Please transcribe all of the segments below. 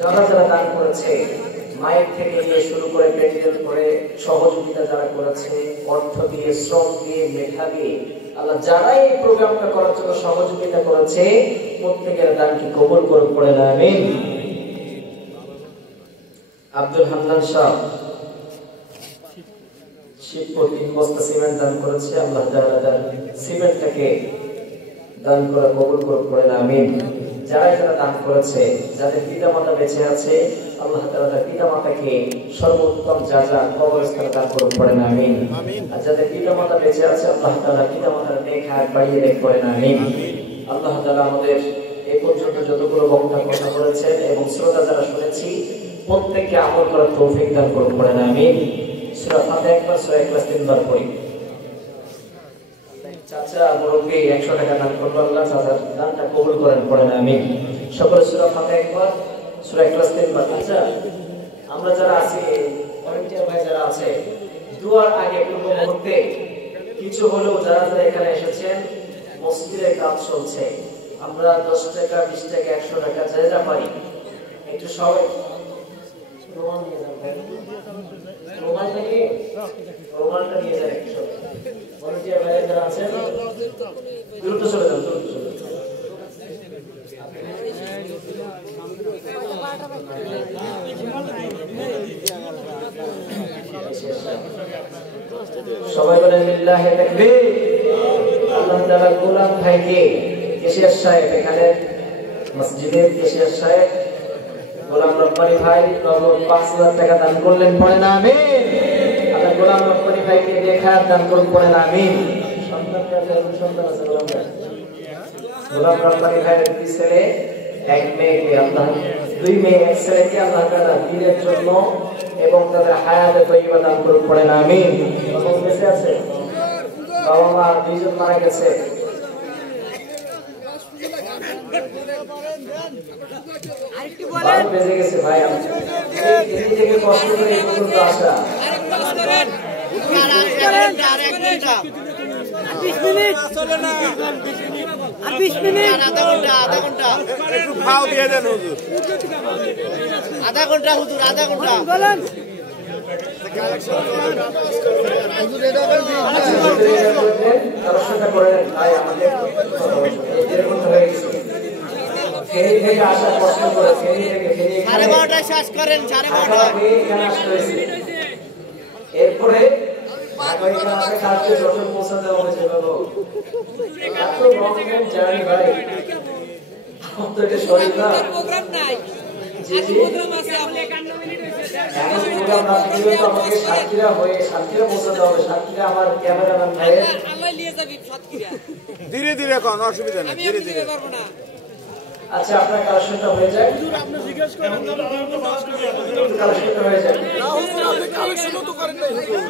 যারা যারা দান করেছে, মায়ের থেকে নিয়ে শুরু করে প্যান্ডেল করে সহযোগিতা যারা করেছে, অর্থ দিয়ে, শ্রম দিয়ে, মেধা দিয়ে, আল্লাহ যারা এই প্রোগ্রামটা করার জন্য সহযোগিতা করেছে, প্রত্যেকের দানকে কবুল করে পড়ে না আমিন। আব্দুল হান্নান সাহেব শিবপুর 3 বস্তা সিমেন্ট দান করেছে, আল্লাহ তাআলা সিমেন্টটাকে দান করে কবুল করে পড়ে না আমিন। যারা যারা দান করেছে, যাদের পিতামাতা বেঁচে আছে, আল্লাহ তাআলা পিতামাতাকে সর্বোত্তম জাযা কবরস্থানে দান করে পড়ে না আমিন। আর যাদের পিতামাতা বেঁচে আছে, আল্লাহ তাআলা পিতামাতার নেক হায়াত বাড়িয়ে দেন পড়ে না আমিন। আল্লাহ তাআলা আমাদের এই পর্যন্ত যতগুলো বক্তা কথা বলেছেন এবং শ্রোতা যারা শুনেছি, প্রত্যেককে আমল করার তৌফিক দান করে পড়ে না আমিন। সূরা ফাতিহা একবার, সূরা ইখলাস 3 বার পড়ি। চাচা মুরব্বি 100 টাকা দান করলো, আল্লাহ চাচার দানটা কবুল করেন পড়ে না আমিন। সকলে সূরা ফাতিহা একবার, সূরা ইখলাস 3 বার। আচ্ছা, আমরা যারা আছি, ভলান্টিয়ার ভাই যারা আছে, দুয়ার আগে পূর্ব মুহূর্তে কিছু হলেও যারা যারা এখানে এসেছেন, মসজিদের কাজ চলছে, আমরা 10 টাকা, 20 টাকা, 100 টাকা যা যা পারি একটু সবাই রোমাল নিয়ে যাবেন। রোমালটা নিয়ে যান একটু সবাই। ভলান্টিয়ার ভাই যারা আছেন দ্রুত চলে যান, দ্রুত চলে যান। সবাই বলেন লিল্লাহি তাকবীর। আল্লাহ তাআলা গোলাম ভাইকে, কেশিয়ার সাহেব, এখানে মসজিদের কেশিয়ার সাহেব গোলাম রব্বানী ভাই নগদ 5000 টাকা দান করলেন পড়ে না আমিন। আল্লাহ গোলাম রব্বানী ভাইকে দেখা দান করুন পড়ে না আমিন। সন্তান আছে গোলাম রব্বানী ভাইয়ের 2 ছেলে 1 মেয়েকে আল্লাহ, 2 মেয়ে 1 ছেলেকে আল্লাহ তাআলা দিনের জন্য এবং তাদের হায়াতে তয়্যিবা দান করুন পড়ে না আমিন। এবং বেঁচে আছে বাবা মা 2 জন মারা গেছে, আরেকটু বলেন বেঁচে গেছে ভাই। আমি এই থেকে কষ্ট করে এই পর্যন্ত আসা, আরেক ঘন্টা 20 মিনিট চলে না, আর 20 মিনিট, আধা ঘন্টা একটু খাও দিয়ে দেন হুজুর, আধা ঘন্টা হুজুর, আধা ঘন্টা বলেন। হুজুর এটা দর্শকরা করে ভাই আমাদের এরকম হয়ে গেছে, ফেরি থেকে আসা কষ্ট করে, ফেরি থেকে 12:30 শেষ করেন, 12:30 এরপরে আগামী ক্লাসে কালকে যখন পৌঁছাতে হবে যেভাবে এত লং টাইম জার্নি ভাই, তো এটা শরীর না প্রোগ্রাম নাই, প্রোগ্রাম আছে, আপনি 51 মিনিট হইছে, এখন প্রোগ্রাম না দিলে তো আমাকে সাতক্ষীরা হয়ে সাতক্ষীরা পৌঁছাতে হবে। সাতক্ষীরা আমার ক্যামেরাম্যান ভাই আল্লাহ নিয়ে যাবি সাতক্ষীরা, ধীরে ধীরে কোন অসুবিধা নেই, ধীরে ধীরে পারবো না। আচ্ছা, আপনার কালেকশনটা হয়ে যায়, হুজুর আপনি জিজ্ঞেস করেন, কালেকশনটা হয়ে যায় না হুজুর, আপনি কালেকশনও তো করেন নাই হুজুর।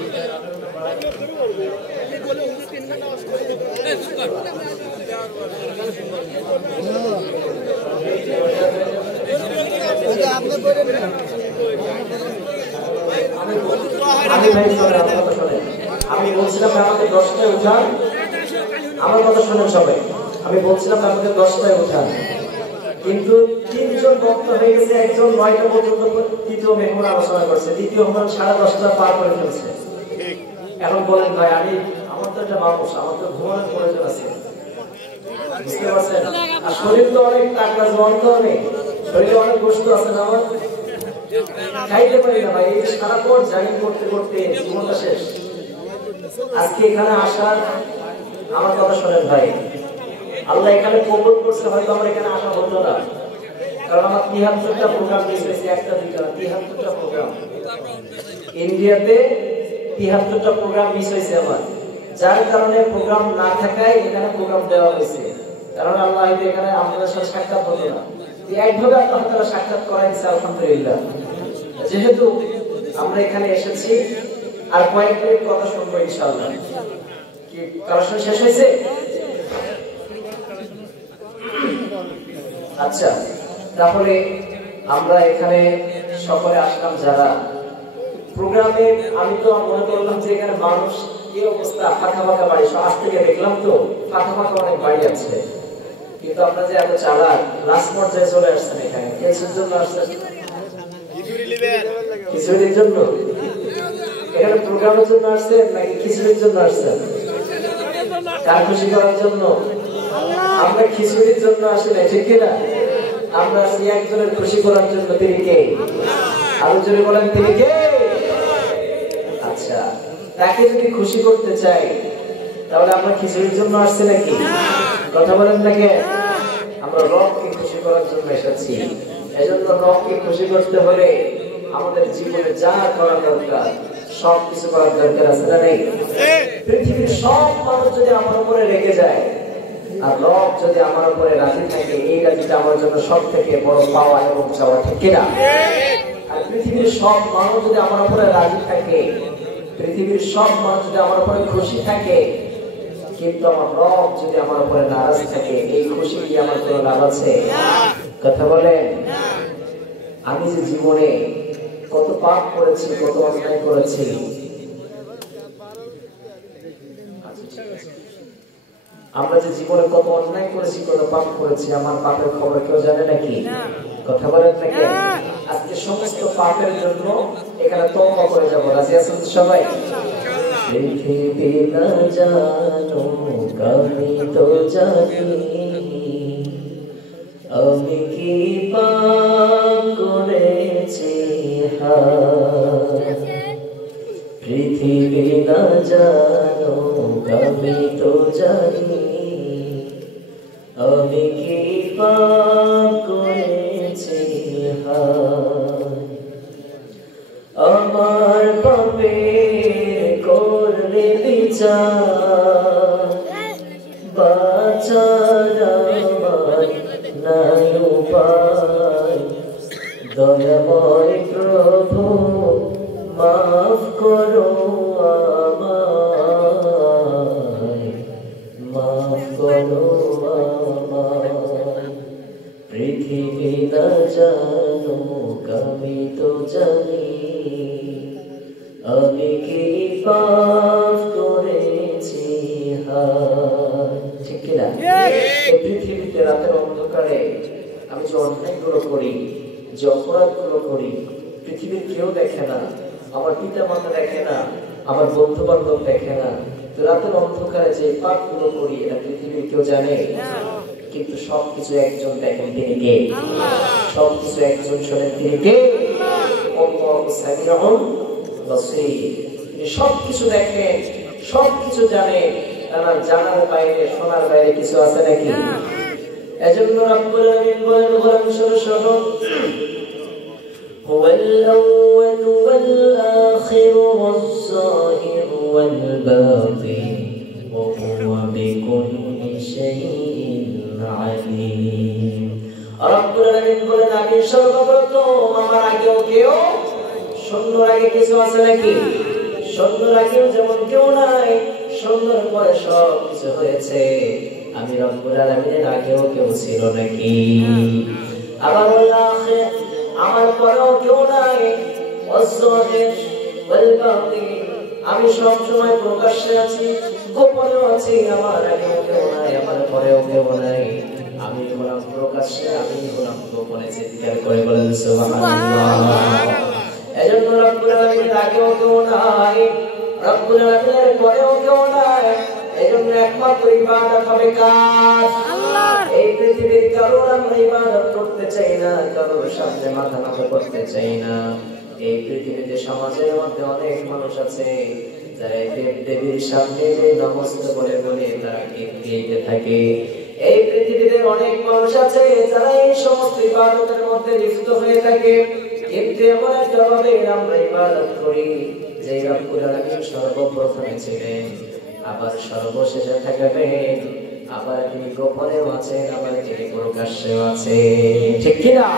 আমি বলছিলাম আমাদের 10টায় উঠান, আমার কথা শোনেন সবাই, আমি বলছিলাম আমাদের 10টায় উঠান, কিন্তু 3 জন বক্তা হয়ে গেছে, একজন 9টা পর্যন্ত তৃতীয় মেহমান আলোচনা করছে, দ্বিতীয় মেহমান 10:30টা পার করে ফেলছে। এখন বলেন ভাই, আমার তো একটা মানুষ, আমার তো ঘুমানোর প্রয়োজন আছে, বুঝতে পারছেন? আর শরীর তো অনেক টাকা জমান্ত, অনেক শরীরে অনেক কষ্ট আছে না, আমার খাইতে পারি না ভাই, এই সারাক্ষণ জার্নি করতে করতে জীবনটা শেষ। আজকে এখানে আসার, আমার কথা শোনেন ভাই, আল্লাহ এখানে কবুল করছে, হয়তো আমার এখানে আসা হতো না, কারণ আমার 73টা প্রোগ্রাম মিস হয়েছে, একটা দুইটা 73টা প্রোগ্রাম ইন্ডিয়াতে, 73টা প্রোগ্রাম মিস হয়েছে আমার, যার কারণে প্রোগ্রাম না থাকায় এখানে প্রোগ্রাম দেওয়া হয়েছে, কারণ আল্লাহ হয়তো এখানে আমাদের সাথে সাক্ষাৎ হতো না, এইভাবে আল্লাহ তাআলা সাক্ষাৎ করাইছে আলহামদুলিল্লাহ। যেহেতু আমরা এখানে এসেছি, আর কয়েক মিনিট কথা শুনবো ইনশাআল্লাহ। কি কালেকশন শেষ হয়েছে? আচ্ছা, তাহলে আমরা এখানে সকলে আসলাম যারা প্রোগ্রামে, আমি তো মনে করলাম যে এখানে মানুষ কি অবস্থা, ফাঁকা ফাঁকা বাড়ি, আজ থেকে দেখলাম তো ফাঁকা ফাঁকা অনেক বাড়ি আছে, কিন্তু আপনারা যে এত চালাক, লাস্ট পর্যায়ে চলে আসছেন এখানে, এর জন্য আসছেন খিচুড়ির জন্য এখানে প্রোগ্রামের জন্য আসছেন নাকি খিচুড়ির জন্য আসছেন? কার খুশি করার জন্য? আমরা খিচুড়ির জন্য আসি না, ঠিক কিনা? আমরা আসি একজনের খুশি করার জন্য। তিনি কে? আরো জোরে বলেন, তিনি কে? আচ্ছা, তাকে যদি খুশি করতে চাই তাহলে আমরা খিচুড়ির জন্য আসছি নাকি? কথা বলেন নাকি? আমরা রবকে খুশি করার জন্য এসেছি। এজন্য রবকে খুশি করতে হলে আমাদের জীবনে যা করা দরকার সব কিছু করার দরকার আছে না নেই? পৃথিবীর সব মানুষ যদি আমার উপরে রেগে যায় আর রব যদি আমার উপরে রাজি থাকে, এই রাজিটা আমার জন্য সব থেকে বড় পাওয়া এবং চাওয়া, ঠিক কিনা? আর পৃথিবীর সব মানুষ যদি আমার উপরে রাজি থাকে, পৃথিবীর সব মানুষ যদি আমার উপরে খুশি থাকে, কিন্তু আমার রব যদি আমার উপরে নারাজ থাকে, এই খুশি কি আমার কোনো লাভ আছে? কথা বলেন। আমি যে জীবনে কত পাপ করেছি, কত অন্যায় করেছি, আমরা যে জীবনে কত অন্যায় করেছি, কত পাপ করেছি, আমার পাপের খবর কেউ জানে নাকি? কথা বলেন নাকি? আজকে সমস্ত পাপের জন্য এখানে তওবা করে যাব। রাজি আছেন সবাই? পৃথিবী না জানো আমি তো জানি, আমি কি পাপ করেছি। পৃথিবী না জানো আমি তো জানি, আমি কি পাপ করেছি। আমার পাপের করলে বিচার, বাঁচার আমার নাই উপায়। দয়াময় প্রভু মাফ করো আমায়, মাফ করো আমায়। পৃথিবী না জানো আমি তো জানি, আমি কি পাপ করেছি। ঠিক কিনা? এই পৃথিবীতে রাতের অন্ধকারে আমি যে অন্যায়গুলো করি, যে অপরাধগুলো করি, পৃথিবীর কেউ দেখে না, আমার পিতা মাতা দেখে না, আমার বন্ধু বান্ধব দেখে না। তো রাতের অন্ধকারে যে পাপগুলো করি এটা পৃথিবীর কেউ জানে, কিন্তু সবকিছু একজন দেখেন, তিনি কে? সবকিছু একজন শোনেন, তিনি কে? সবকিছু দেখেন, সবকিছু জানে। তার জানার বাইরে, শোনার বাইরে কিছু আছে নাকি? এজন্য রব্বুল আলামিন বলেন, শোনো, هو الأول والآخر والظاهر والباطن وهو بكل شيء عليم। রব্বুল আলামিন বলেন, আমি সর্বপ্রথম, আমার আগেও কেউ, সুন্দর আগে কিছু আছে নাকি? সুন্দর আগেও যেমন কেউ নাই, সুন্দর পরে সব কিছু হয়েছে। আমি রব্বুল আলামিনের আগেও কেউ ছিল নাকি? আবার আখির, আমার পরেও কেউ নাই। আমি সব সময় প্রকাশ্যে আছি, গোপনেও আছি। আমার আগেও কেউ নাই, আমার পরেও কেউ নাই। আমি হলাম প্রকাশ্যে, আমি হলাম গোপনে। চিৎকার করে বলেন সুবহানাল্লাহ। এজন্য রব্বুল আলামিনের আগেও কেউ নাই, রব্বুল আলামিনের পরেও কেউ নাই। এজন্য একমাত্র ইবাদত হবে কার? আল্লাহর। এই পৃথিবীর কারোর আমরা ইবাদত করতে চাই না, কারোর সামনে মাথা নত করতে চাই না। এই পৃথিবীতে সমাজের মধ্যে অনেক মানুষ আছে যারা দেব দেবীর সামনে নমস্ত বলে বলে তারা গীত থাকে। এই পৃথিবীতে অনেক মানুষ আছে যারা এই সমস্ত ইবাদতের মধ্যে লিপ্ত হয়ে থাকে, কিন্তু এমন একটা ভাবে আমরা ইবাদত করি যে রব্বুল আলামিন সর্বপ্রথমে ছিলেন, আবার সর্বশেষে থাকবেন, আবার তিনি গোপনেও আছেন, আবার তিনি প্রকাশ্যেও আছেন। ঠিক কিনা?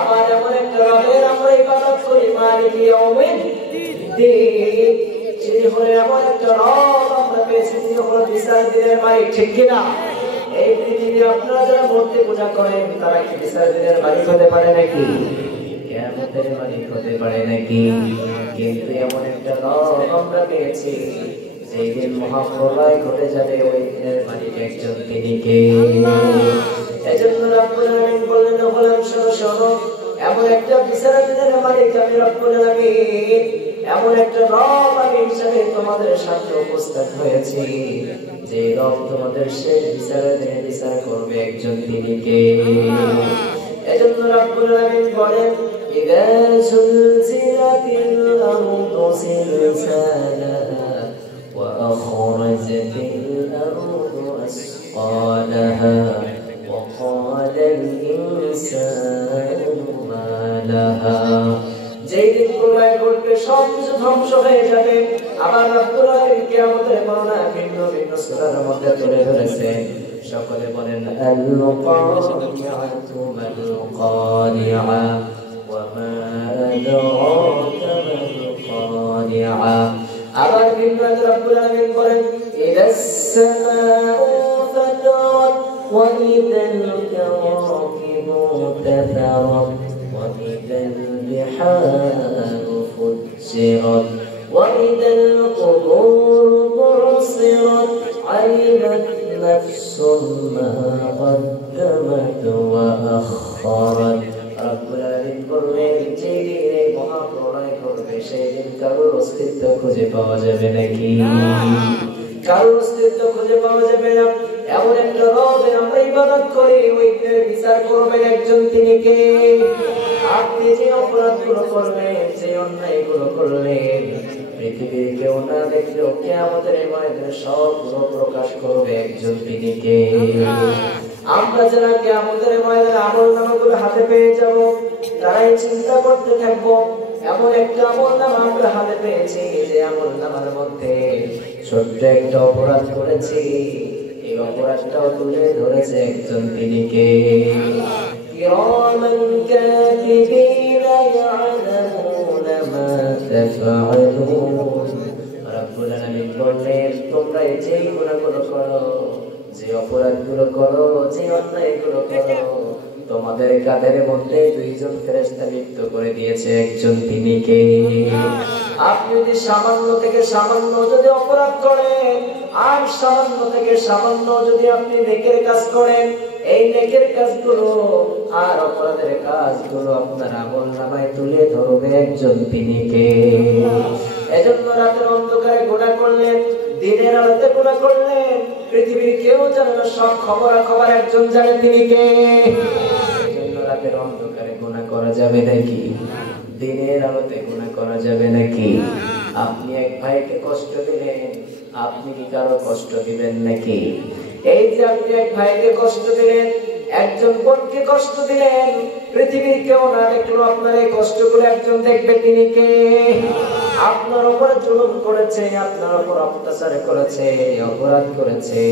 আবার এমন একটা রবের আমরা ইবাদত করি, মালিক ইয়াউমিদ্দিন। যিনি হলেন এমন একটা রব আমরা পেয়েছি, তিনি হলেন বিচার দিনের মালিক। ঠিক কিনা? এই পৃথিবী আপনারা যারা মূর্তি পূজা করেন তারা কি বিচার দিনের মালিক হতে পারে নাকি? কিয়ামতের মালিক হতে পারে নাকি? কিন্তু এমন একটা রব আমরা পেয়েছি, যেই দিন মহাপ্রলয় ঘটে যাবে, ওই দিনের মালিক একজন, তিনি কে? এজন্য রব্বুল আলামিন বলেন, শোনো, এমন একটা বিচারের দিনের মালিক আমি রব্বুল আলামিন, এমন একটা রব আমি হিসেবে তোমাদের সামনে উপস্থিত হয়েছি, যে রব তোমাদের শেষ বিচারের দিনে বিচার করবে একজন তিনি কে? এজন্য রব্বুল আলামিন বলেন ইযা সুলজিলাতিল আরদু জিলজালাহা ওয়া আখরাজাতিল আরদু আসকালাহা ওয়া ক্বালাল ইনসানু মা লাহা। যেই দিন প্রলয় ঘটবে, সব কিছু ধ্বংস হয়ে যাবে। আবার রব্বুল আলামিন কিয়ামতের বর্ণনা ভিন্ন ভিন্ন সূরার মধ্যে তুলে ধরেছেন। সকলে বলেন আল কারিআতু মাল কারিআ ওয়া মা আদরাকা মাল কারিআ। আবার ভিন্ন রব্বুল আলামিন বলেন ইদাস সামাউ ফাতারাত ওয়া ইদাল কাওয়াকিবু তাসারাত ওয়া ইদাল বিহারু ফুজ্জিরাত ওয়া ইদাল কুবুরু বু'সিরাত আলিমাত নাফসুম মা কদ্দামাত ওয়া আখখারাত। রব্বুল আলামিন বললেন যেদিন এই মহাপ্রলয় ঘটবে সেদিন কারোর অস্তিত্ব খুঁজে পাওয়া যাবে নাকি? কারোর অস্তিত্ব খুঁজে পাওয়া যাবে না। এমন একটা রবের আমরা ইবাদত করি, ওই বিচার করবেন একজন তিনি কে? আপনি যে অপরাধগুলো করলেন, যে অন্যায়গুলো করলেন, পৃথিবীর কেউ না দেখলেও কিয়ামতের ময়দানে সবগুলো প্রকাশ করবে একজন তিনি কে? আমরা যারা কিয়ামতের ময়দানে আমলনামাগুলো হাতে পেয়ে যাব, তারাই চিন্তা করতে থাকবো এমন একটা আমলনামা আমরা হাতে পেয়েছি যে আমলনামার মধ্যে ছোট্ট একটা অপরাধ করেছি, এই অপরাধটাও তুলে ধরেছে একজন তিনি কে? কিরামান কাতিবিনা ইয়ালামুনা মা তাফআলুন। রব্বুল আলামিন বললেন তোমরা যে গুনাহগুলো করো, যে অপরাধগুলো করো, যে অন্যায়গুলো করো, তোমাদের কাঁধের মধ্যে দুইজন ফেরেশতা লিপ্ত করে দিয়েছে একজন তিনি কে? আপনি যদি সামান্য থেকে সামান্য যদি অপরাধ করেন, আর সামান্য থেকে সামান্য যদি আপনি নেকের কাজ করেন, এই নেকের কাজগুলো আর অপরাধের কাজগুলো আপনার আমলনামায় তুলে ধরবে একজন তিনি কে? এজন্য রাতের অন্ধকারে গুনাহ করলেন, দিনের আলোতে গুনাহ করলেন, পৃথিবীর কেউ জানে না, সব খবরাখবর একজন জানে, তিনি কে? এজন্য রাতের অন্ধকারে গুনাহ করা যাবে নাকি? দিনের আলোতে গুনাহ করা যাবে নাকি? আপনি এক ভাইকে কষ্ট দিলেন, আপনি কি কারো কষ্ট দিবেন নাকি? এই যে আপনি এক ভাইকে কষ্ট দিলেন, একজন বোনকে কষ্ট দিলেন, পৃথিবীর কেউ না দেখলেও আপনার এই কষ্টগুলো একজন দেখবে, তিনি কে? আপনার উপরে জুলুম করেছে, আপনার উপর অত্যাচার করেছে, অপরাধ করেছে,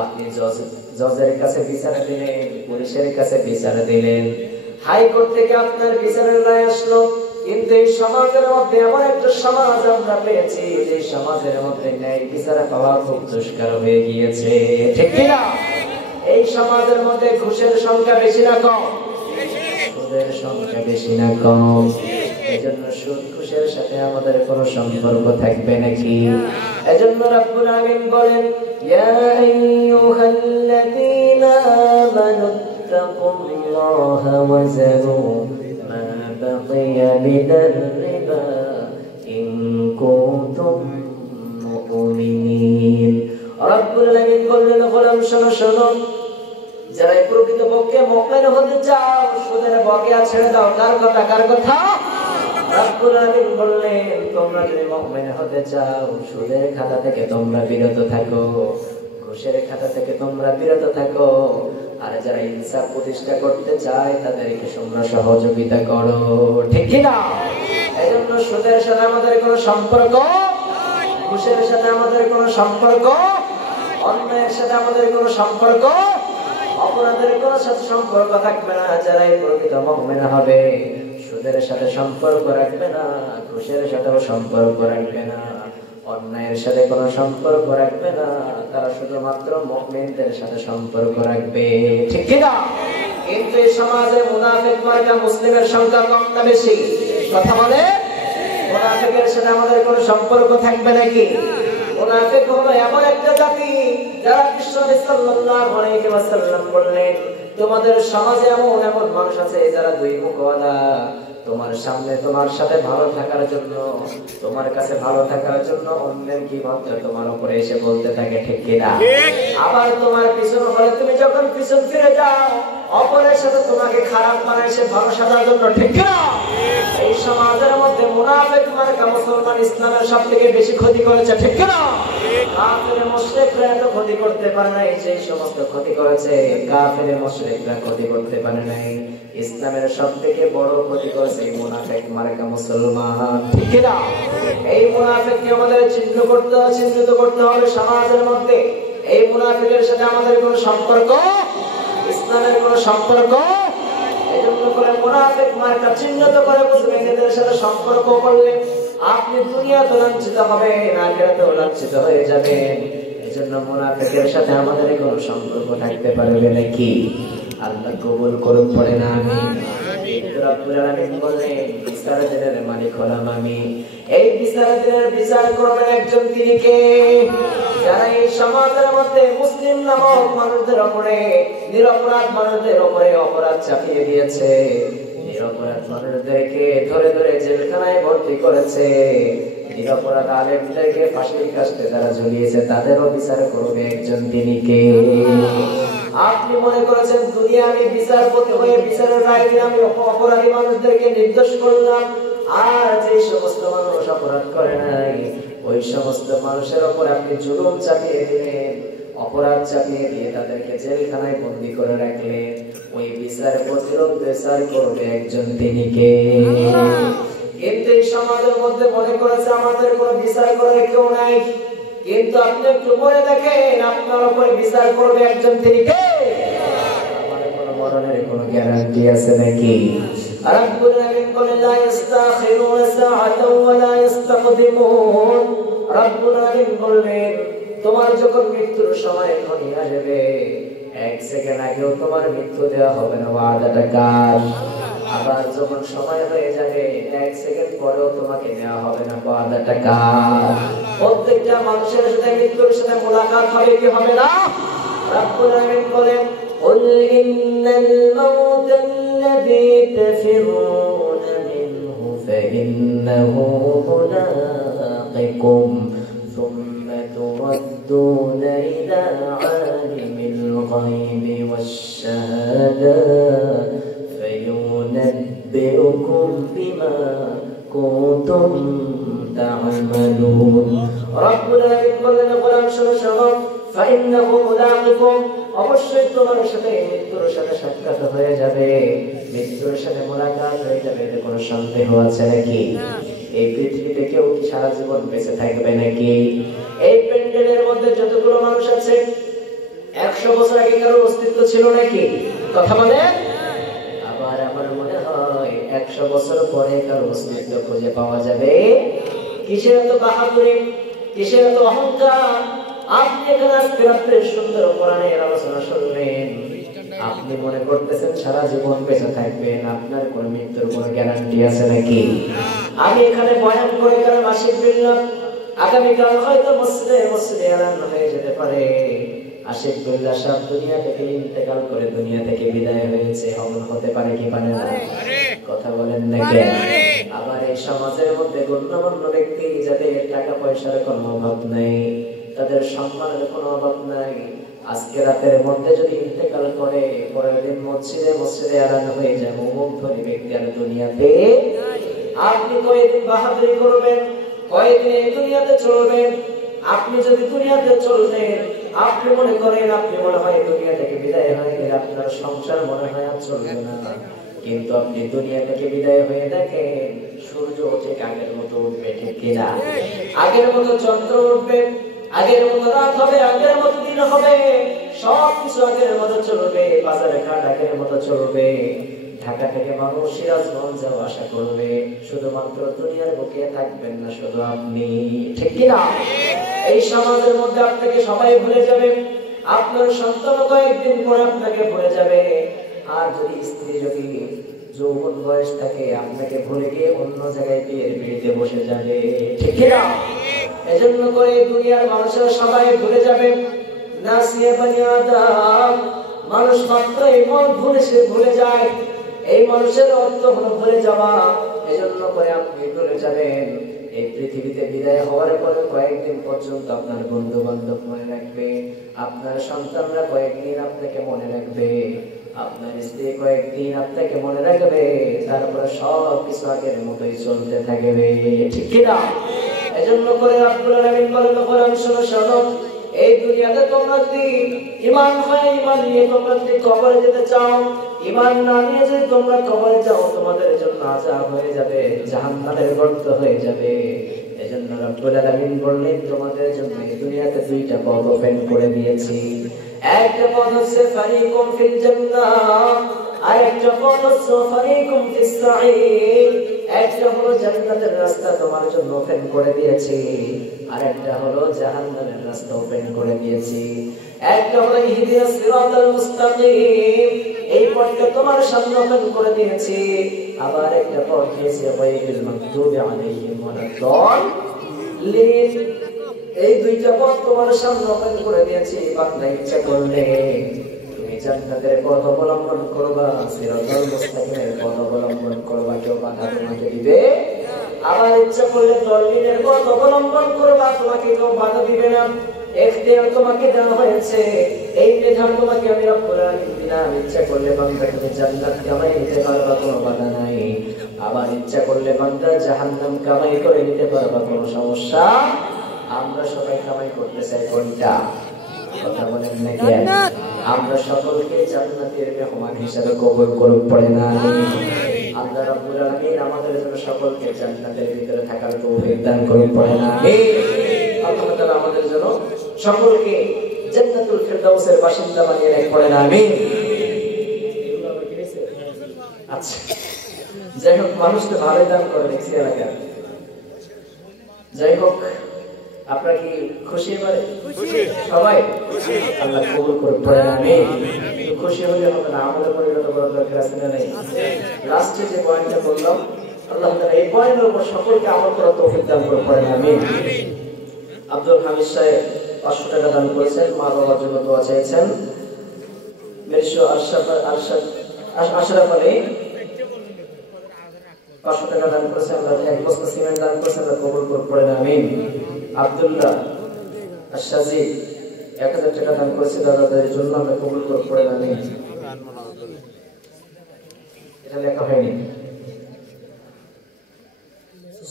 আপনি জজের কাছে বিচার দিলেন, পুলিশের কাছে বিচার দিলেন, হাইকোর্ট থেকে আপনার বিচারের রায় আসলো, কিন্তু এই সমাজের মধ্যে এমন একটা সমাজ আমরা পেয়েছি যে সমাজের মধ্যে ন্যায় বিচার পাওয়া খুব দুষ্কর হয়ে গিয়েছে, ঠিক কিনা? এই সমাজের মধ্যে ঘুষের সংখ্যা বেশি না কম? সুদের সংখ্যা বেশি না কম? এজন্য সুদ ঘুষের সাথে আমাদের কোনো সম্পর্ক থাকবে নাকি? এজন্য রব্বুল আলামিন বলেন ইয়া আইয়ুহাল্লাযীনা আমানু তাকুল্লাহা ওয়া যারু মা বাকিয়া মিনার রিবা ইন কুনতুম মুমিনিন। রব্বুল আলামিন বললেন গোলাম শোনো শোনো, যারা প্রকৃতপক্ষে মুমিন হতে চাও সুদের বকেয়া ছেড়ে দাও। কার কথা? কার কথা? রব্বুল আলামিন বললেন তোমরা যদি মুমিন হতে চাও সুদের খাতা থেকে তোমরা বিরত থাকো, ঘুষের খাতা থেকে তোমরা বিরত থাকো, আর যারা ইনসাফ প্রতিষ্ঠা করতে চায় তাদেরকে তোমরা সহযোগিতা করো, ঠিক কি না? এজন্য সুদের সাথে আমাদের কোনো সম্পর্ক, ঘুষের সাথে আমাদের কোনো সম্পর্ক, অন্যায়ের সাথে আমাদের কোনো সম্পর্ক, অপরাধের কোনো সাথে সম্পর্ক থাকবে না। যারা এই প্রকৃত মুমিন হবে সুদের সাথে সম্পর্ক রাখবে না, ঘুষের সাথেও সম্পর্ক রাখবে না, অন্যায়ের সাথে কোনো সম্পর্ক রাখবে না, তারা শুধুমাত্র মুমিনদের সাথে সম্পর্ক রাখবে, ঠিক কি না? কিন্তু এই সমাজে মুনাফিক মার্কা মুসলিমের সংখ্যা কম না বেশি? কথা বলে। মুনাফিকের সাথে আমাদের কোনো সম্পর্ক থাকবে নাকি? মুনাফিক হলো এমন একটা জাতি যারা বিশ্বনবী সাল্লাল্লাহু আলাইহি ওয়াসাল্লাম বললেন তোমাদের সমাজে এমন এমন মানুষ আছে যারা দুই মুখওয়ালা, তোমার সামনে তোমার সাথে ভালো থাকার জন্য, তোমার কাছে ভালো থাকার জন্য অন্যের গীবত তোমার উপরে এসে বলতে থাকে, ঠিক কিনা? আবার তোমার পিছন হলে তুমি যখন পিছন ফিরে যাও, অপরের সাথে তোমাকে খারাপ বানায় সে ভালো সাজার জন্য, ঠিক কিনা? এই সমাজের মধ্যে মুনাফিক মার্কা মুসলমান ইসলামের সবথেকে বেশি ক্ষতি করেছে, ঠিক কিনা? কাফের মুশরিকরা এত ক্ষতি করতে পারে নাই, যে সমস্ত ক্ষতি করেছে কাফের মুশরিকরা ক্ষতি করতে পারে নাই। ইসলামের সবথেকে বড় ক্ষতি করেছে এই মুনাফিক মার্কা মুসলমান, ঠিক কিনা? এই মুনাফিককে আমাদের চিহ্নিত করতে হবে সমাজের মধ্যে। এই মুনাফিকের সাথে আমাদের কোনো সম্পর্ক, ইসলামের কোনো সম্পর্ক। এজন্য করে মুনাফিক মার্কা চিহ্নিত করে বুঝবেন, এদের সাথে সম্পর্ক করলে আপনি দুনিয়াতে লাঞ্ছিত হবেন, আখিরাতেও লাঞ্ছিত হয়ে যাবেন। এজন্য মুনাফিকের সাথে আমাদের কোনো সম্পর্ক থাকতে পারবে নাকি? আল্লাহ কবুল করুন, পড়ে না আমি। রব্বুল আলামিন বললেন, বিচার দিনের মালিক হলাম আমি। এই বিচার দিনের বিচার করবেন একজন, তিনি কে? যারা এই সমাজের মধ্যে মুসলিম নামক মানুষদের উপরে, নিরপরাধ মানুষদের উপরে অপরাধ চাপিয়ে দিয়েছে, নিরপরাধ মানুষদেরকে ধরে ধরে জেলখানায় ভর্তি করেছে, নিরপরাধ আলেমদেরকে ফাঁসির কাস্টে তারা ঝুলিয়েছে, তাদেরও বিচার করবে একজন, তিনি কে? আপনি মনে করেছেন দুনিয়া আমি বিচারপতি হয়ে বিচারের রায় দিয়ে আমি অপরাধী মানুষদেরকে নির্দোষ করলাম, আর যে সমস্ত মানুষ অপরাধ করে নাই ওই সমস্ত মানুষের উপর আপনি জুলুম চাপিয়ে দিলেন, অপরাধ চাপিয়ে দিয়ে তাদেরকে জেলখানায় বন্দী করে রাখলেন। ওই বিচার প্রতিরোধ বিচার করবে একজন, তিনি কে? কিন্তু এই সমাজের মধ্যে মনে করেছে আমাদের কোনো বিচার করার কেউ নাই, কিন্তু আপনি একটু মনে দেখেন আপনার উপরে বিচার করবে একজন, তিনি কে? আমাদের কোনো মরণের কোনো গ্যারান্টি আছে নাকি? রব্বুল আলামিন বলেন, লা ইস্তাখিরুনা সাআতাও ওয়া লা ইস্তাকদিমুন। রব্বুল আলামিন বললেন, তোমার যখন মৃত্যুর সময় ঘনিয়ে আসবে, এক সেকেন্ড আগেও তোমার মৃত্যু দেওয়া হবে না, ওয়াদাটা কার? আবার যখন সময় হয়ে যাবে, এক সেকেন্ড পরেও তোমাকে নেওয়া হবে না, ওয়াদাটা কার? প্রত্যেকটা মানুষের সাথে মৃত্যুর সাথে মুলাকাত হবে কি হবে না? রব্বুল আলামিন বলেন, কুল ইন্নাল মাউতাল্লাযী তাফিরুনা মিনহু ফাইন্নাহু মুলাকিকুম সুম্মা তুরাদ্দুনা ইলা আলিমিল গায়বি ওয়াশ-শাহাদা ফায়ুনাব্বিউকুম বিমা কুনতুম তা'মালুন। রব্বুল আলামিন বলেন, গোলাম শোনো, ফাইন্নাহু মুলাকিকুম, অবশ্যই তোমার সাথে মৃত্যুর সাথে সাক্ষাৎ হয়ে যাবে, মৃত্যুর সাথে মুলাকাত হয়ে যাবে, এতে কোনো সন্দেহ আছে নাকি? এই পৃথিবীতে কেউ কি সারা জীবন বেঁচে থাকবে নাকি? এই প্যান্ডেলের মধ্যে যতগুলো মানুষ আছে 100 বছর আগে কারো অস্তিত্ব ছিল নাকি? কথা বলে। আবার আমার মনে হয় 100 বছর পরে কারো অস্তিত্ব খুঁজে পাওয়া যাবে। কিসের এত বাহাদুরি, কিসের এত অহংকার? আপনি এখানে আজকে রাত্রে সুন্দর কোরআনের আলোচনা শুনলেন, আপনি মনে করতেছেন সারা জীবন বেঁচে থাকবেন, আপনার কোন মৃত্যুর কোন গ্যারান্টি আছে নাকি? আমি এখানে বয়ান করে কারণ আশিক বিল্লাহ আগামীকাল হয়তো মসজিদে এলান হয়ে যেতে পারে, আশিক বিল্লাহ সাহেব দুনিয়া থেকে ইন্তেকাল করে দুনিয়া থেকে বিদায় হয়েছে, এমন হতে পারে কি পারে না? কথা বলেন না কেন? আবার এই সমাজের মধ্যে গণ্যমান্য ব্যক্তি যাদের টাকা পয়সার কোনো অভাব নেই, তাদের সম্মানের কোনো অভাব নাই, আজকে রাতের মধ্যে যদি ইন্তেকাল করে পরের দিন মসজিদে এলান হয়ে যায় অমুক ধনী ব্যক্তি আর দুনিয়াতে, আপনি কয়েকদিন বাহাদুরি করবেন, কয়েকদিন এই দুনিয়াতে চলবেন। আপনি যদি দুনিয়াতে চলতেন, আপনি মনে করেন আপনি মনে হয় দুনিয়া থেকে বিদায় হয়ে গেলে আপনার সংসার মনে হয় আর চলবে না, কিন্তু আপনি দুনিয়া থেকে বিদায় হয়ে দেখেন সূর্য ঠিক আগের মতো উঠবে, ঠিক কিনা? আগের মতো চন্দ্র উঠবে, আগের মতো রাত হবে, আগের মতো দিন হবে, সবকিছু আগের মতো চলবে, বাজারে ঘাট আগের মতো চলবে, ঢাকা থেকে মানুষ সিরাজগঞ্জ যাওয়া আসা করবে, শুধুমাত্র দুনিয়ার বুকে থাকবেন না শুধু আপনি, ঠিক কিনা? এই সমাজের মধ্যে আপনাকে সবাই ভুলে যাবে, আপনার সন্তান কয়েকদিন পরে আপনাকে ভুলে যাবে, আর যদি স্ত্রী যদি যৌবন বয়স থাকে আপনাকে ভুলে গিয়ে অন্য জায়গায় বিয়ের বিড়িতে বসে যাবে, ঠিক কিনা? এজন্য করে দুনিয়ার মানুষেরা সবাই ভুলে যাবে, নাসিয়া বানি আদম মানুষ মাত্র এই মন ভুলে যায়। এই মানুষের অর্থ হলো ভুলে যাওয়া। এজন্য করে আপনি ভুলে যাবেন। এই পৃথিবীতে বিদায় হওয়ার পরে কয়েকদিন পর্যন্ত আপনার বন্ধু বান্ধব মনে রাখবে, আপনার সন্তানরা কয়েকদিন আপনাকে মনে রাখবে, আপনার স্ত্রী কয়েকদিন আপনাকে মনে রাখবে, তারপরে সব কিছু আগের মতোই চলতে থাকবে, ঠিক কিনা? এজন্য করে রব্বুল আলামিন বলেন, কোরআন শোনো, এই দুনিয়াতে তোমরা যদি ঈমান নিয়ে তোমরা যদি কবরে যেতে চাও, ঈমান না নিয়ে যদি তোমরা কবরে যাও, তোমাদের জন্য আযাব হয়ে যাবে, জাহান্নামের গর্ত হয়ে যাবে। এজন্য রব্বুল আলামিন বললেন, তোমাদের জন্য এই দুনিয়াতে দুইটা পথ ওপেন করে দিয়েছি। একটা পথ হচ্ছে ফারিকুম ফিল জান্নাহ, আর একটা পথ হচ্ছে ফারিকুম ফিস সাঈর। একটা হলো জান্নাতের রাস্তা তোমার জন্য ওপেন করে দিয়েছি, আর একটা হলো জাহান্নামের রাস্তা ওপেন করে দিয়েছি। একটা হলো ইহদিনাস সিরাতাল মুস্তাকিম, এই পথটা তোমার সামনে ওপেন করে দিয়েছি। আবার একটা পথ দিয়েছি গায়রিল মাগদুবি আলাইহিম ওয়ালাদ-দাল্লিন, এই দুইটা পথ তোমার সামনে ওপেন করে দিয়েছি। বান্দা ইচ্ছা করলে তুমি জান্নাতের পথ অবলম্বন করবা, সিরাতাল মুস্তাকিমের পথ অবলম্বন করবা, কেউ বাধা তোমাকে দিবে। আবার ইচ্ছা করলে দাল্লিনের পথ অবলম্বন করবা, তোমাকে কেউ বাধা দিবে না। ইখতিয়ার তোমাকে দেওয়া হয়েছে, এই বিধান তোমাকে আমি রব্বুল আলামিন দিলাম। ইচ্ছা করলে বান্দা তুমি জান্নাত কামাই নিতে পারবা, কোনো বাধা নাই। আবার ইচ্ছা করলে বান্দা জাহান্নাম কামাই করে নিতে পারবা, কোনো সমস্যা। আমরা সবাই কামাই করতে চাই কোনটা? কথা বলেন নাকি? আমরা সকলকে জান্নাতের মেহমান হিসেবে কবুল করুক, পড়ে না আমিন। আল্লাহ রাব্বুল আলামিন আমাদের জন্য সকলকে জান্নাতের ভিতরে থাকার তৌফিক দান করুন, পড়ে না আমিন। আল্লাহ তাআলা আমাদের জন্য সকলকে জান্নাতুল ফিরদাউসের বাসিন্দা বানিয়ে রাখেন, পড়ে না আমিন। আচ্ছা, যাই হোক, মানুষ তো ভালোই দান করে দেখছি এলাকা। যাই হোক, আপনারা কি খুশি? এবারে সবাই আল্লাহ কবুল করুন, পড়ে না আমিন। খুশি হলে হবে না, আমাদের পরিণত করার দরকার আছে না নাই? লাস্টে যে পয়েন্টটা বললাম, আল্লাহ তাআলা এই পয়েন্টের উপর সকলকে আমল করার তৌফিক দান করুন, পড়ে না আমিন। আব্দুল হামিদ সাহেব 500 টাকা দান করেছেন, মা বাবার জন্য দোয়া চাইছেন। মেশো আশরাফ আলী 500 টাকা দান করেছেন, আল্লাহ এক বস্তা সিমেন্ট দান করেছেন, আল্লাহ কবুল করুন, পড়ে না আমিন। আব্দুল্লাহ আশাজি 1000 টাকা দান করেছে, দাদাদের জন্য, আল্লাহ কবুল করুন, পড়ে না আমিন। এটা লেখা হয়নি।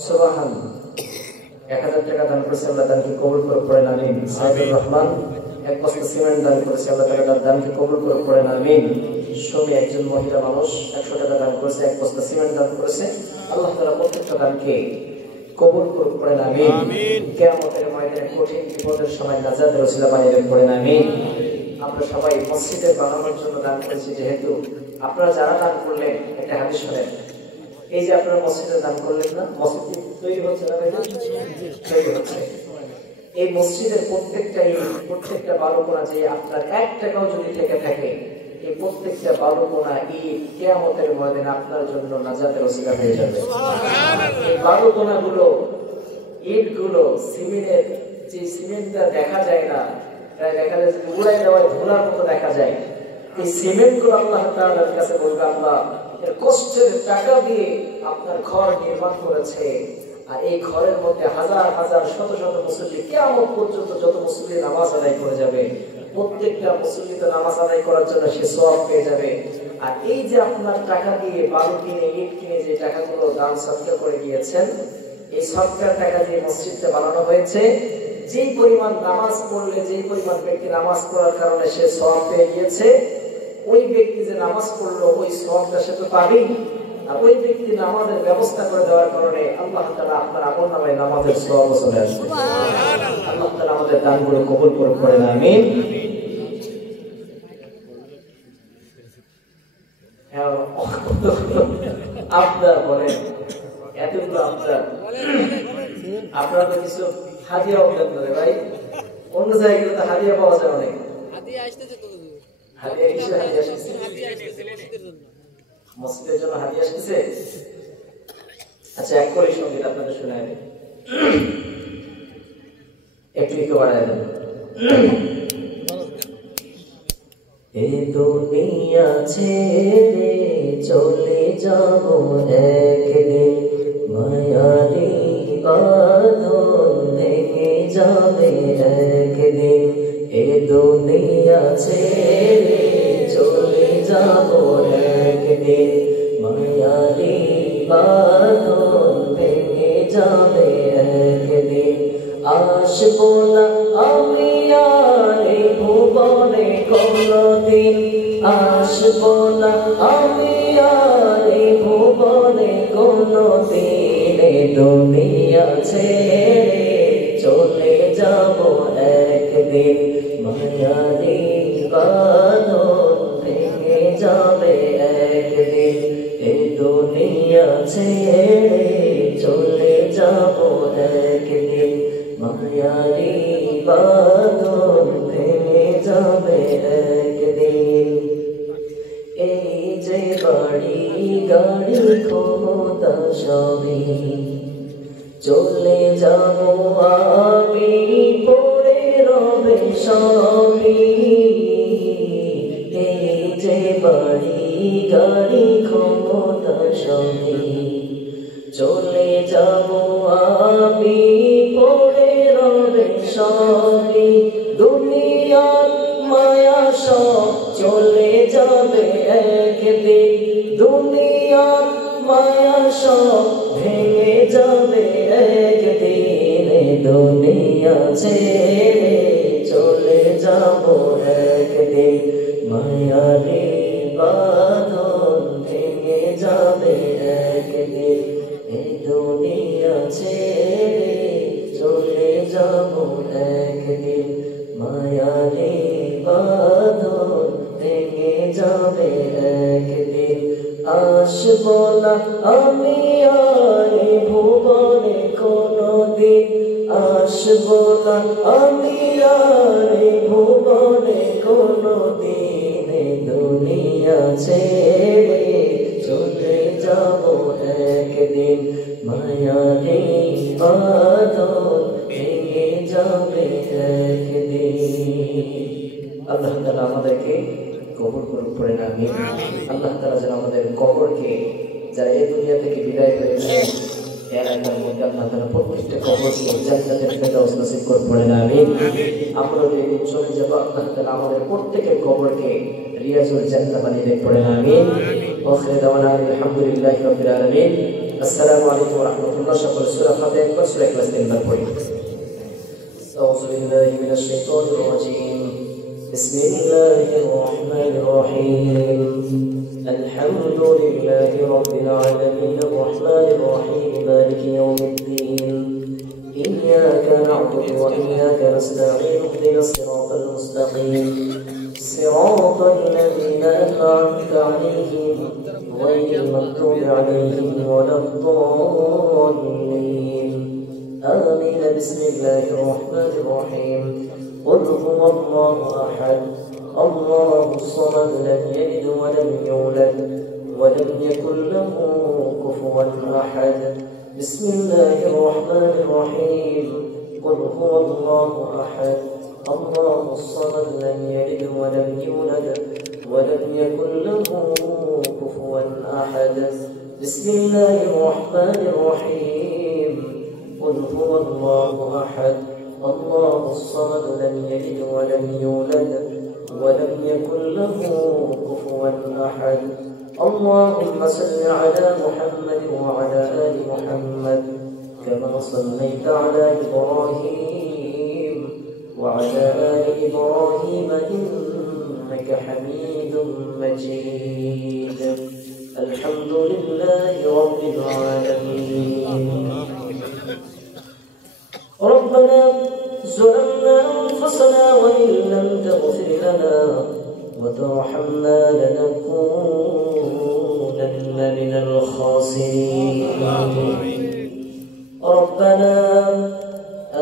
সুবহানাল্লাহ 1000 টাকা দান করেছে, আল্লাহ দানকে কবুল করুন, পড়ে না আমিন। সাইদুর রহমান 1 বস্তা সিমেন্ট দান করেছে, আল্লাহ তাআলা দানকে কবুল করুন, পড়ে না আমিন। সুমি একজন মহিলা মানুষ 100 টাকা দান করেছে, 1 বস্তা সিমেন্ট দান করেছে, আল্লাহ তাআলা প্রত্যেকটা দানকে কবুল করুন, পড়ে না আমিন। কিয়ামতের ময়দানে কঠিন বিপদের সময় নাজাতের ওসিলা বানিয়ে দেন, পড়ে না আমিন। আমরা সবাই মসজিদের বানানোর জন্য দান করেছি, যেহেতু আপনারা যারা দান করলেন, একটা হাদিস শুনেন। এই যে আপনারা মসজিদে দান করলেন না, মসজিদ তৈরি হচ্ছে না ভাই? তৈরি হচ্ছে। এই মসজিদের প্রত্যেকটা বালুকোনা যে আপনার 1 টাকাও যদি থেকে থাকে, এই প্রত্যেকটা বালুকোনা ঈদ কিয়ামতের ময়দানে আপনার জন্য নাজাতের ওসিলা হয়ে যাবে। এই বালুকোনাগুলো, ইটগুলো, সিমেন্টের যে সিমেন্টটা দেখা যায় না, দেখা যায় যে উড়াই দেওয়া ধুলার মতো দেখা যায়, এই সিমেন্টগুলো আল্লাহ তাআলার কাছে বলবে, আল্লাহ এর কষ্টের টাকা দিয়ে আপনার ঘর নির্মাণ করেছে, আর এই ঘরের মধ্যে হাজার হাজার শত শত মুসল্লি, কিয়ামত পর্যন্ত যত মুসল্লি নামাজ আদায় করে যাবে, প্রত্যেকটা মুসল্লিতে নামাজ আদায় করার জন্য সে সওয়াব পেয়ে যাবে। আর এই যে আপনার টাকা দিয়ে বালু কিনে, ইট কিনে যে টাকাগুলো দান সদকা করে গিয়েছেন, এই সদকার টাকা দিয়ে মসজিদটা বানানো হয়েছে। যেই পরিমাণ নামাজ পড়লে, যেই পরিমাণ ব্যক্তি নামাজ পড়ার কারণে সে সওয়াব পেয়ে গিয়েছে, ওই ব্যক্তি যে নামাজ পড়লো ওই সওয়াবটা সে তো পাবেই। আর ওই ব্যক্তি নামাজের ব্যবস্থা করে দেওয়ার কারণে আল্লাহ তাআলা আপনার আমলনামায় নামাজের সওয়াব চলে আসবে। আল্লাহ তাআলা আমাদের দানগুলো কবুল করুন, পড়ে না আমিন। আপনার বলেন, এতগুলো আপনারা তো কিছু হাদিয়া দেন না ভাই, অন্য জায়গায় তো হাদিয়া পাওয়া যায় অনেক। হাদিয়া কিসের হাদিয়া আসছে? মসজিদের জন্য হাদিয়া আসছে। আচ্ছা, এক করে সঙ্গীত আপনাদের শোনায় দেন, একটু বাড়ায় দেন। এ দুনিয়া ছেড়ে চলে যাব একদিন, মায়ারি বাঁধন ভেঙে যাবে একদিন। এ দুনিয়া ছেড়ে চলে যাব একদিন, মায়ারি বাঁধন ভেঙে যাবে একদিন। আসবো না আমি আর এই ভুবনে কোনদিন, আসবো না আমি আর এই ভুবনে কোনদিন। এ দুনিয়া ছেড়ে চলে যাব একদিন, মায়ারি বাঁধন ভেঙে যাবে একদিন। এ দুনিয়া ছেড়ে চলে যাব একদিন, মায়ারি বাঁধন ভেঙে যাবে একদিন। এই যে বাড়ি গাড়ি ক্ষমতা সবই চলে যাব আমি, পড়ে রবে সবই। এই যে বাড়ি গাড়ি ক্ষমতা সবই চলে যাব আমি, পড়ে রবে সবই। দুনিয়ার মায়া সব চলে যাবে একদিন, দুনিয়ার মায়া সব ভেঙে যাবে একদিন। দুনিয়া ছেড়ে চলে যাব একদিন, মায়ারি বাঁধন ভেঙে যাবে একদিন। এই দুনিয়া ছেড়ে চলে যাব একদিন, মায়ারি বাঁধন ভেঙে যাবে একদিন। আসবো না আমি আর এই ভুবনে কোনদিন, আসবো না আমি আর এই ভুবনে কোনদিন। এই দুনিয়া ছেড়ে চলে যাব একদিন, মায়ারি বাঁধন ভেঙে যাবে একদিন। আল্লাহ তাআলা আমাদেরকে কবুল করুন, পড়েন আমিন। আল্লাহ তাআলা যেন আমাদের কবরকে, যারা এই দুনিয়া থেকে বিদায় হয়েছে এর আল্লাহর মধ্যে আল্লাহ তাআলা প্রত্যেকটা কবরকে জান্নাতের ফেরদাউস নসিব করুন, পড়েন আমিন। আমরা যেদিন চলে যাব আল্লাহ তাআলা আমাদের প্রত্যেকের কবরকে রিয়াজুল জান্নাহ বানিয়ে দেন, পড়েন আমিন। ওয়াখির দাওয়ানা আলহামদুলিল্লাহি রাব্বিল আলামিন। আসসালামু আলাইকুম ওয়া রাহমাতুল্লাহ। সকল সূরা ফাতিহা একবার সূরা ইখলাস তিনবার পড়ি। আউযু বিল্লাহি মিনাশ শাইতানির রাজীম। বিসমিল্লাহির রহমানির রহিম। আলহামদুলিল্লাহি রাব্বিল আলামিন আর-রাহমানির রহিম মালিকি ইয়াউমিদ্দিন। ইয়্যাকা না'বুদু ওয়া ইয়্যাকা নাস্তাঈন ইহদিনাস সিরাতাল মুস্তাকিম সিরাতাল লাযীনা আন'আমতা আলাইহিম গহাইরিল মাগদুবি আলাইহিম ওয়ালাদ-দাল্লিন। آمين. بسم الله الرحمن الرحيم. قل هو الله أحد الله الصمد لم يلد ولم يولد ولم يكن له كفوا أحد. بسم الله الرحمن الرحيم. قل هو الله أحد الله الصمد لم يلد ولم يولد ولم يكن له كفوا أحد. بسم الله الرحمن الرحيم. قل هو الله أحد الله الصمد لم يلد ولم يولد ولم يكن له كفوا أحد. اللهم صل على محمد وعلى آل محمد كما صليت على إبراهيم وعلى آل إبراهيم إنك حميد مجيد. الحمد لله رب العالمين. ربنا ظلمنا أنفسنا وإن لم تغفر لنا وترحمنا لنكونن من الخاسرين. ربنا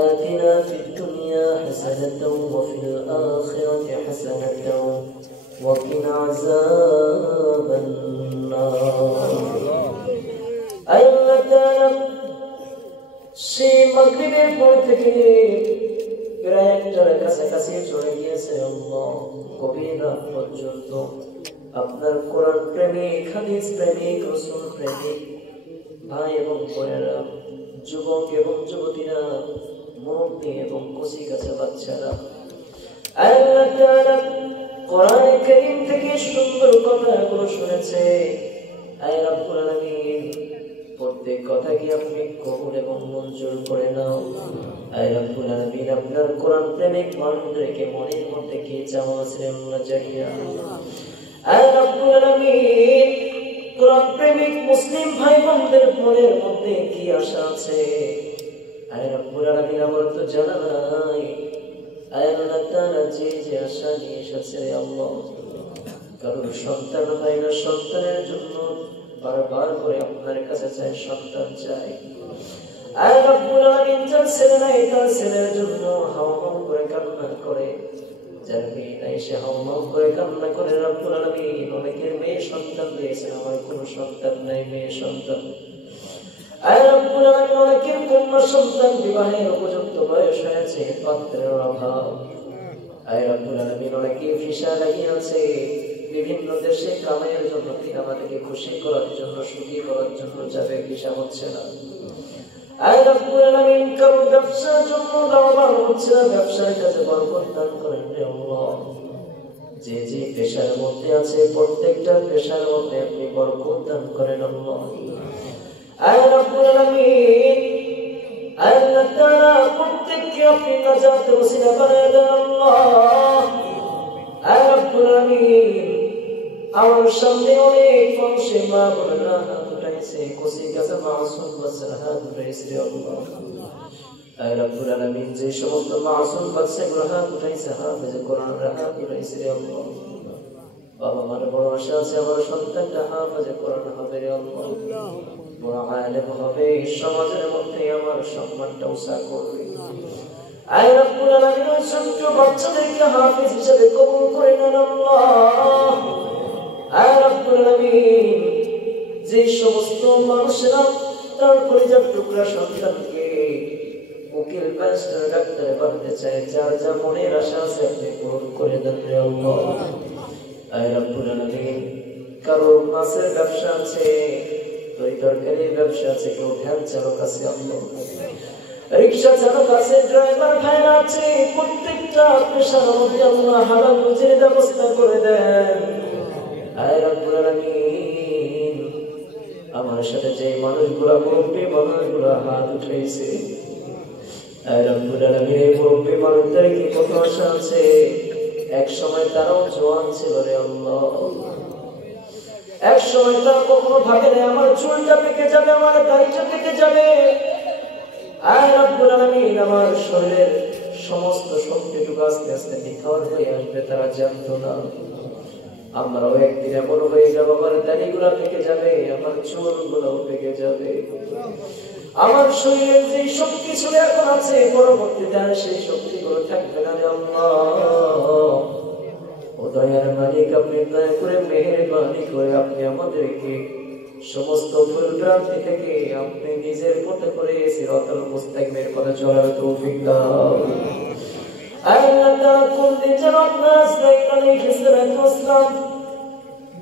آتنا في الدنيا حسنة وفي الآخرة حسنة وقنا عذاب النار. আল্লাহ তাআলা সেই মাগরিবের পর থেকে প্রায় একটার কাছাকাছি চলে গিয়েছে আল্লাহ, গভীর রাত পর্যন্ত আপনার কোরআন প্রেমিক, হাদিস প্রেমিক, রাসূল প্রেমিক ভাই এবং বোনেরা, যুবক এবং যুবতীরা, মুরব্বী এবং কচি কাঁচা বাচ্চারা, আল্লাহ তাআলা কোরআন কারীম থেকে সুন্দর কথাগুলো শুনেছে। আয় রব্বুল আলামিন, প্রত্যেক কথা কি আপনি কবুল এবং মঞ্জুর করে নাও। আয় রব্বুল আলামিন, আপনার কোরআন প্রেমিক মানুষদেরকে মনের মধ্যে কি চাওয়া আছে আল্লাহ জানিয়া। আয় রব্বুল আলামিন, কোরআন প্রেমিক মুসলিম ভাই বোনদের মনের মধ্যে কি আশা আছে আয় রব্বুল আলামিন আমার তো জানা নাই। আয় আল্লাহ তাআলা যে যে আশা নিয়ে এসেছে আল্লাহ, কারণ সন্তান হয় না, সন্তানের জন্য বারবার করে আপনার কাছে চাই, সন্তান চাই। আয় রব্বুল আলামিন, যার ছেলে নাই তার ছেলের জন্য হাওমাও করে কান্না করে, যার মেয়ে নাই সে হাওমাও করে কান্না করে। রব্বুল আলামিন, অনেকের মেয়ে সন্তান দিয়েছেন, আমার কোনো সন্তান নাই, মেয়ে সন্তান। আয় রব্বুল আলামিন, অনেকের কন্যা সন্তান বিবাহের উপযুক্ত বয়স হয়েছে, পাত্রের অভাব। আয় রব্বুল আলামিন, অনেকে ভিসা লাগিয়েছে বিভিন্ন দেশে কামাইয়ের জন্য, আমাদেরকে খুশি করার জন্য, সুখী করার জন্য যাবে, ভিসা হচ্ছে না। আয় রব্বুল আলামিন, কারো ব্যবসার জন্য দাওয়া হচ্ছে না, ব্যবসার কাজে বরকত দান করেন হে আল্লাহ। যে যে পেশার মধ্যে আছে প্রত্যেকটা পেশার মধ্যে আপনি বরকত দান করেন আল্লাহ। আয় রব্বুল আলামিন, আল্লাহ তাআলা প্রত্যেককে আপনি নাজাতের ওসিলা বানায় দেন আল্লাহ। আয় রব্বুল আলামিন, আমার সামনে অনেক মানুষে মা বোনেরা হাত উঠাইছে, কচি কাঁচা মাসুম বাচ্চারা হাত উঠাইছে আল্লাহ। আয় রব্বুল আলামিন, যে সমস্ত মাসুম বাচ্চাগুলো হাত উঠাইছে, হাফেজে কোরআনরা হাত উঠাইছে আল্লাহ। বাবা মার বড় আশা আছে আমার সন্তানটা হাফেজে কোরআন হবে রে আল্লাহ, বড় আলেম হবে, সমাজের মধ্যে আমার সম্মানটা উঁচা করবে। আয় রব্বুল আলামিন, ওই ছোট্ট বাচ্চাদেরকে হাফেজ হিসেবে কবুল করে নেন আল্লাহ। আয় রব্বুল আলামিন, যে সমস্ত মানুষেরা তার কলিজার টুকরা সন্তানকে উকিল, ব্যারিস্টার, ডাক্তার বানাতে চায়, যার যা মনের আশা আছে আপনি পূরণ করে দেন রে আল্লাহ। আয় রব্বুল আলামিন, কারোর মাছের ব্যবসা আছে, তরকারির ব্যবসা আছে, কেউ ভ্যান চালক আছে আল্লাহ, রিকশা চালক আছে, ড্রাইভার ভাইরা আছে, প্রত্যেকটা পেশার মধ্যে আল্লাহ হালাল রুজির ব্যবস্থা করে দেন। আয় রব্বুল আলামিন, আমার সাথে যে মানুষগুলা মুরব্বী মানুষগুলা হাত উঠাইছে, আয় রব্বুল আলামিন, এই মুরব্বী মানুষদেরকে কত আশা আছে, এক সময় তারাও জওয়ান ছিল রে আল্লাহ, এক সময় তারা কখনো ভাবে না আমার চুলটা পেকে যাবে, আমার দাড়িটা পেকে যাবে। আয় রব্বুল আলামিন, আমার শরীরের সমস্ত শক্তিটুকু আস্তে আস্তে নিথর হয়ে আসবে, তারা জানতো না। আমরাও একদিন এমন হয়ে যাবো, আমার দাড়িগুলা পেকে যাবে, আমার চুলগুলোও পেকে যাবে, আমার শরীরে যে শক্তি ছিল এখন আছে, পরবর্তীতে আর সেই শক্তিগুলো থাকবে না রে আল্লাহ। ও দয়ার মালিক, আপনি দয়া করে মেহেরবানি করে আপনি আমাদেরকে সমস্ত ভুল ভ্রান্তি থেকে আপনি নিজের মতো করে সিরাতুল মুস্তাকিমের পথে চলার তৌফিক দাও। আল্লাহ তাআলা কোন দিন যেন আপনার ইসরাঈল আলাইহিস সালাম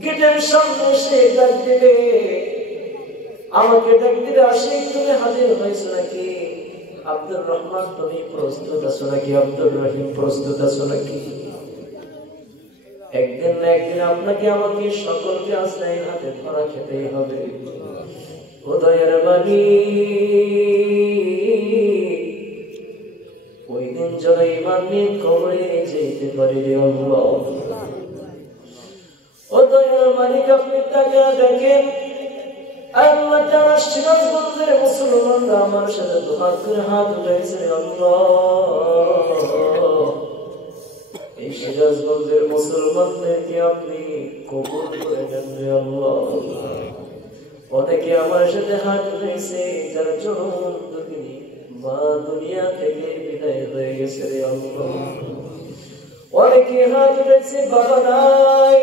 গেটের সামনে সে ডাক দিবে, আমাকে ডাক দিবে, আশিক তুমি হাজির হয়েছো নাকি? আব্দুর রহমান তুমি প্রস্তুত আছো নাকি? আব্দুর রহিম প্রস্তুত আছো নাকি? একদিন না একদিন আপনাকে আমাকে সকলকে আজরাইল হাতে ধরা খেতেই হবে। ও দয়ার মালিক, ওই দিন যেন ঈমান নিয়ে কবরে যেতে পারি রে আল্লাহ। ও দয়ার মালিক, আপনি তাকিয়ে দেখেন, আল্লাহ তাআলা সিরাজগঞ্জের মুসলমানরা আমার সাথে দুহাত করে হাত উঠাইছে রে আল্লাহ। এই সিরাজগঞ্জের মুসলমানদেরকে আপনি কবুল করে নেন রে আল্লাহ। অনেকে আমার সাথে হাত উঠাইছে, যারা জনম দুঃখিনী মা দুনিয়া থেকে বিদায় হয়ে গেছে রে আল্লাহ। অনেকে হাত উঠাইছে, বাবা নাই।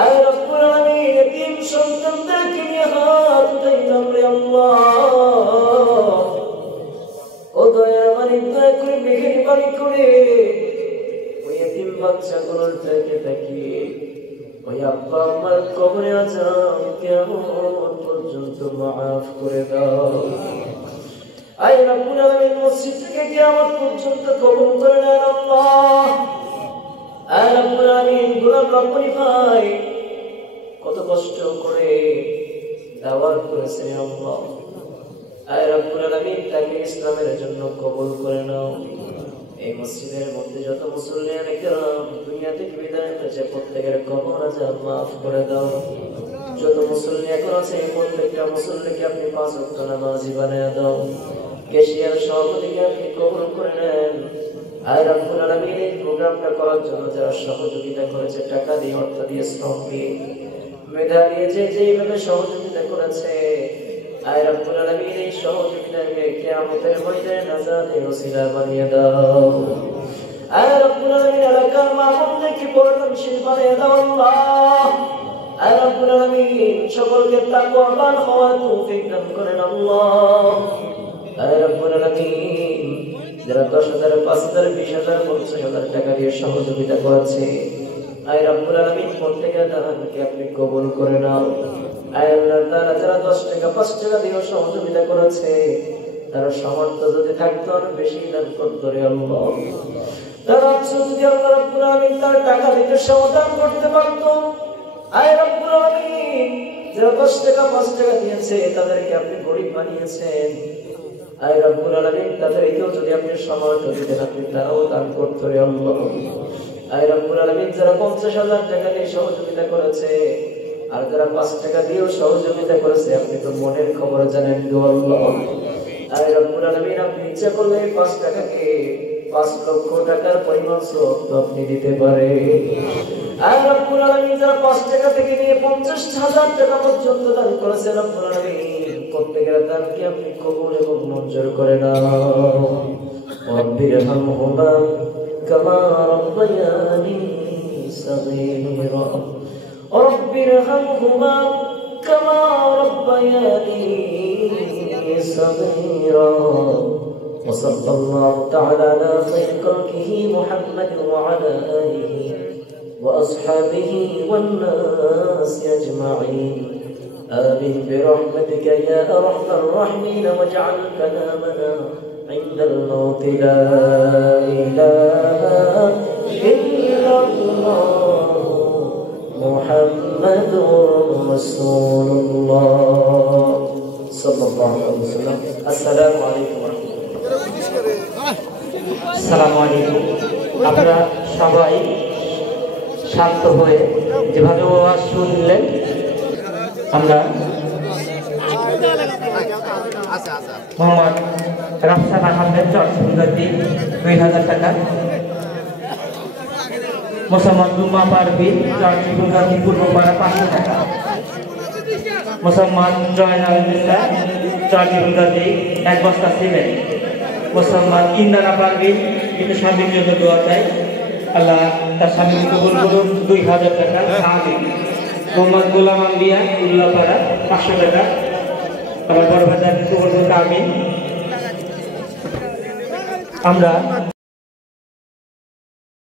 আয় রব্বুল আলামিন, এতিম সন্তানদেরকে নিয়ে হাত উঠাইলাম রে আল্লাহ। ও দয়ার মালিক, দয়া করে মেহেরবানি করে দাও। আয় রব্বুল আলামিন মসজিদ থেকে কিয়ামত পর্যন্ত কবুল করে নেন আল্লাহ। আয় রব্বুল আলামিন গোলাম রব্বানি ভাই কত কষ্ট করে দাওয়াত করেছেন আল্লাহ। আয় রব্বুল আলামিন তাকে ইসলামের জন্য কবুল করে নাও। এই মসজিদের মধ্যে যত মুসল্লিয়ান কিরাম দুনিয়া থেকে বিদায় হয়েছে প্রত্যেকের কবর আযাব মাফ করে দাও। যত মুসল্লি এখন আছে প্রত্যেকটা মুসল্লিকে আপনি 5 ওয়াক্ত নামাজি বানায় দাও। কেশিয়ার সভাপতিকে আপনি কবুল করে নেন। আয় রব্বুল আলামিন এই প্রোগ্রামটা করার জন্য যারা সহযোগিতা করেছে টাকা দিয়ে অর্থ দিয়ে শ্রম দিয়ে মেধা দিয়ে যেইভাবে সহযোগিতা করেছে আয় রব্বুল আলামিন এই সহযোগিতাকে কিয়ামতের ময়দানে নাজাতের ওসিলা বানিয়ে দাও। আয় রব্বুল আলামিন এলাকার মামুনদেরকে পরদানশীল বানিয়ে দাও আল্লাহ। আয় রব্বুল আলামিন সকলকে তাকওয়াবান হওয়ার তৌফিক দান করেন আল্লাহ। আয় রব্বুল আলামিন যারা 10,000 5,000 20,000 50,000 টাকা দিয়ে সহযোগিতা করেছে আয় রব্বুল আলামিন প্রত্যেকের দানকে আপনি কবুল করে নাও। আয় আল্লাহ তাআলা যারা 10 টাকা 5 টাকা দিয়ে সহযোগিতা করেছে তারা সামর্থ্য যদি থাকতো আর বেশি দান করতো রে আল্লাহ। তারা যদি আল্লাহ রব্বুল আলামিন তার টাকা দিতে সমাধান করতে পারতো আয় রব্বুল আলামিন যারা 10 টাকা 5 টাকা দিয়েছে তাদেরকে আপনি গরিব বানিয়েছেন। আয় রব্বুল আলামিন তাদেরকেও যদি আপনি সামর্থ্য দিতেন আপনি তারাও দান করতো রে আল্লাহ। আয় রব্বুল আলামিন যারা 50,000 টাকা দিয়ে সহযোগিতা করেছে আর যারা 5 টাকা দিয়েও সহযোগিতা করেছে আপনি তো মনের খবর জানেন গো আল্লাহ। আয় রব্বুল আলামিন আপনি ইচ্ছা করলে 5 টাকাকে 5 লক্ষ টাকার পরিমাণ সওয়াব আপনি দিতে পারে। আয় রব্বুল আলামিন যারা 5 টাকা থেকে নিয়ে 50,000 টাকা পর্যন্ত দান করেছে রব্বুল আলামিন প্রত্যেকের দানকে আপনি কবুল এবং মঞ্জুর করে নাও। রব্বিরহামহুমা কামা রাব্বায়ানি সগীরা রব্বিরহামহুমা কামা রাব্বায়ানি সগীরা وصلى الله تعالى على خير خلقه محمد وعلى آله وأصحابه والناس أجمعين آمين برحمتك يا أرحم الراحمين واجعل كلامنا عند الموت لا إله إلا الله محمد رسول الله صلى الله عليه وسلم. السلام عليكم ورحمة الله. আসসালামু আলাইকুম। আপনারা সবাই শান্ত হয়ে যেভাবে ওয়াজ শুনলেন আমরা মোহাম্মদ রাফসান আহমেদ চরসুন্দরী 2000 টাকা, মোসাম্মদ রুমা পারভিন চরসুন্দরী পূর্বপাড়া 500 টাকা, মোসাম্মদ জয়নাল নিসা চরসুন্দরী 1 বস্তা সিমেন্ট, মোসাম্মদ ইন্দারা পারভিন কিন্তু স্বামীর জন্য দোয়া চাই আল্লাহ তার স্বামীকে কবুল করুন 2000 টাকা। আমিন। মোহাম্মদ গোলাম আম্বিয়া উল্লাপাড়া 500 টাকা, আমার বড় ভাই কবুল করুন। আমিন। আমরা